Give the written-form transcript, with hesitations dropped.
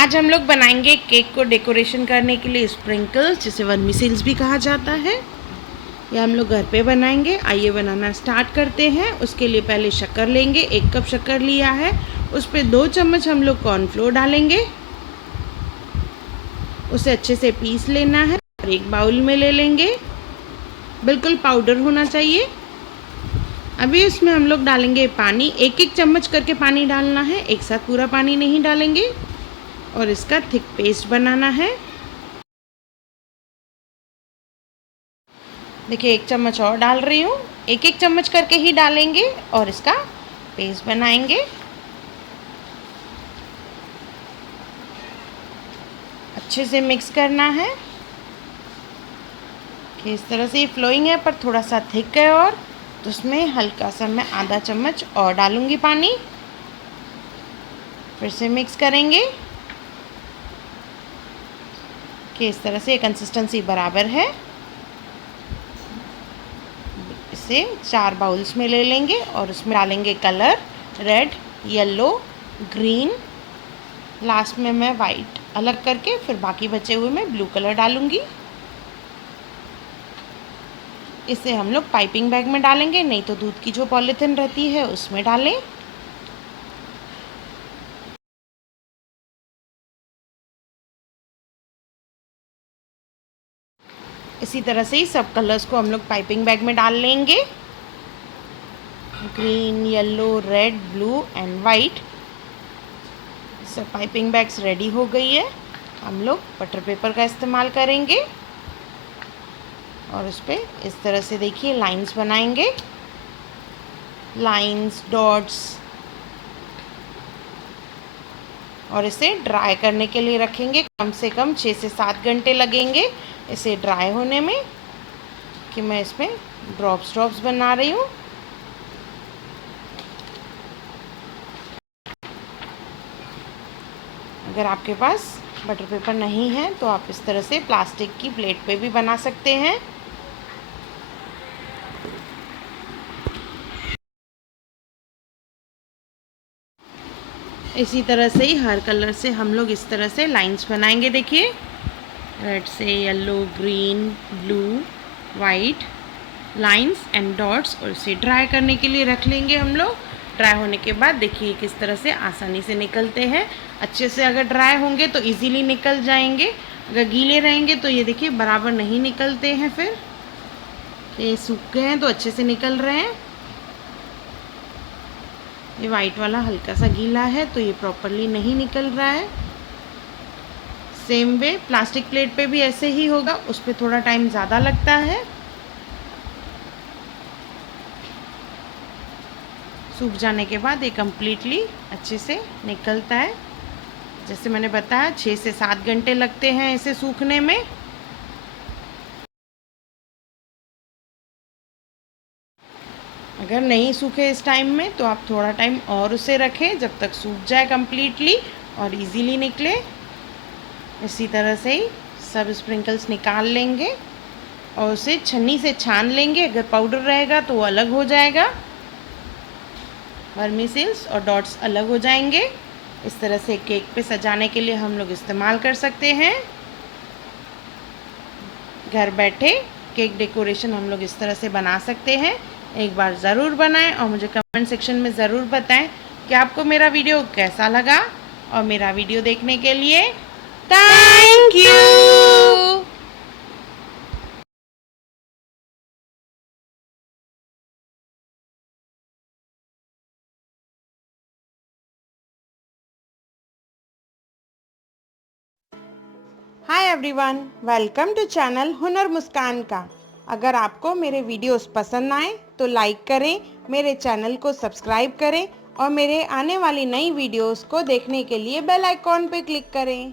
आज हम लोग बनाएंगे केक को डेकोरेशन करने के लिए स्प्रिंकल्स, जिसे वर्मीसेल्स भी कहा जाता है। ये हम लोग घर पे बनाएंगे। आइए बनाना स्टार्ट करते हैं। उसके लिए पहले शक्कर लेंगे। 1 कप शक्कर लिया है, उस पर 2 चम्मच हम लोग कॉर्नफ्लोर डालेंगे। उसे अच्छे से पीस लेना है और एक बाउल में ले लेंगे। बिल्कुल पाउडर होना चाहिए। अभी इसमें हम लोग डालेंगे पानी। 1-1 चम्मच करके पानी डालना है, एक साथ पूरा पानी नहीं डालेंगे। और इसका थिक पेस्ट बनाना है। देखिए 1 चम्मच और डाल रही हूँ। 1-1 चम्मच करके ही डालेंगे और इसका पेस्ट बनाएंगे। अच्छे से मिक्स करना है कि इस तरह से ये फ्लोइंग है, पर थोड़ा सा थिक है। और तो उसमें हल्का सा मैं आधा चम्मच और डालूंगी पानी। फिर से मिक्स करेंगे कि इस तरह से ये कंसिस्टेंसी बराबर है। इसे 4 बाउल्स में ले लेंगे और उसमें डालेंगे colour, red, yellow, green, last में मैं वाइट अलग करके फिर बाकी बचे हुए मैं ब्लू कलर डालूंगी। इसे हम लोग पाइपिंग बैग में डालेंगे, नहीं तो दूध की जो पॉलीथिन रहती है उसमें डालें। इसी तरह से ही सब कलर्स को हम लोग पाइपिंग बैग में डाल लेंगे। Green, yellow, red, blue and white. सब पाइपिंग बैग्स रेडी हो गई है। हम लोग बटर पेपर का इस्तेमाल करेंगे और उस पर इस तरह से देखिए लाइंस बनाएंगे, लाइंस, डॉट्स। और इसे ड्राई करने के लिए रखेंगे। कम से कम 6 से 7 घंटे लगेंगे इसे ड्राई होने में। कि मैं इसमें ड्रॉप्स बना रही हूँ। अगर आपके पास बटर पेपर नहीं है तो आप इस तरह से प्लास्टिक की प्लेट पे भी बना सकते हैं। इसी तरह से ही हर कलर से हम लोग इस तरह से लाइंस बनाएंगे। देखिए रेड से yellow, green, blue, white, lines and dots. और इसे ड्राई करने के लिए रख लेंगे हम लोग। ड्राई होने के बाद देखिए किस तरह से आसानी से निकलते हैं। अच्छे से अगर ड्राई होंगे तो इजीली निकल जाएंगे। अगर गीले रहेंगे तो ये देखिए बराबर नहीं निकलते हैं। फिर ये सूख गए हैं तो अच्छे से निकल रहे हैं। ये वाइट वाला हल्का सा गीला है तो ये प्रॉपरली नहीं निकल रहा है। सेम वे प्लास्टिक प्लेट पे भी ऐसे ही होगा, उस पर थोड़ा टाइम ज़्यादा लगता है। सूख जाने के बाद ये कम्प्लीटली अच्छे से निकलता है। जैसे मैंने बताया 6 से 7 घंटे लगते हैं इसे सूखने में। अगर नहीं सूखे इस टाइम में तो आप थोड़ा टाइम और उसे रखें जब तक सूख जाए कम्प्लीटली और इजीली निकले। इसी तरह से ही सब स्प्रिंकल्स निकाल लेंगे और उसे छन्नी से छान लेंगे। अगर पाउडर रहेगा तो वो अलग हो जाएगा, वर्मीसेल्स और डॉट्स अलग हो जाएंगे। इस तरह से केक पे सजाने के लिए हम लोग इस्तेमाल कर सकते हैं। घर बैठे केक डेकोरेशन हम लोग इस तरह से बना सकते हैं। एक बार ज़रूर बनाएं और मुझे कमेंट सेक्शन में ज़रूर बताएं कि आपको मेरा वीडियो कैसा लगा। और मेरा वीडियो देखने के लिए thank you. Hi everyone, welcome to channel Hunar Muskaan का। अगर आपको मेरे वीडियोस पसंद आए तो लाइक करें, मेरे चैनल को सब्सक्राइब करें और मेरे आने वाली नई वीडियोस को देखने के लिए बेल आइकॉन पे क्लिक करें।